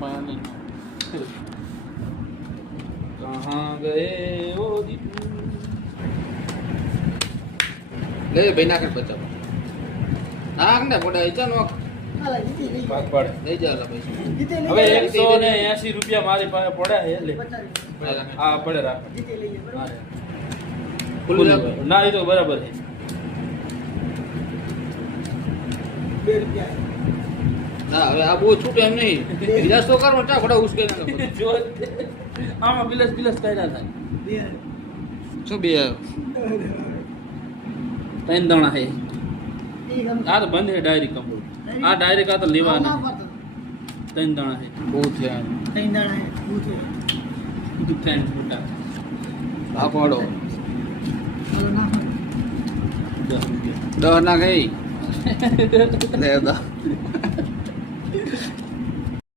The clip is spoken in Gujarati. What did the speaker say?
पानी कहाँ गए वो दिन લે ભાઈ નાખે બચાવ નાખ ને પોડા ઈચા નો હાલા જીતી લઈ भाग पड़े લઈ જાવ લા ભાઈ જીતી લઈ હવે 180 રૂપિયા મારી પાસે પડ્યા હે લે આ પડે રાખ જીતી લઈએ હા બરાબર રે. ફૂલ ના એ તો બરાબર છે 2 રૂપિયા હા હવે આ બહુ છૂટે એમ નહીં વિલાસ તો કરો ટા ખોડા ઉસકે ના જો આમાં બિલસ બિલસ કઈ ના થાય 2 શું બે ત્રણ દાણા હે ઈ ગમ આ તો બંધ હે ડાયરી કમ્પ્લીટ આ ડાયરેક્ટ આ તો લેવાના ત્રણ દાણા હે બહુ છે ત્રણ દાણા હે બહુ છે ત્રણ ફૂટા આ પાડો હાલો નાખો 10 રૂપિયા 10 ના ગઈ લે દા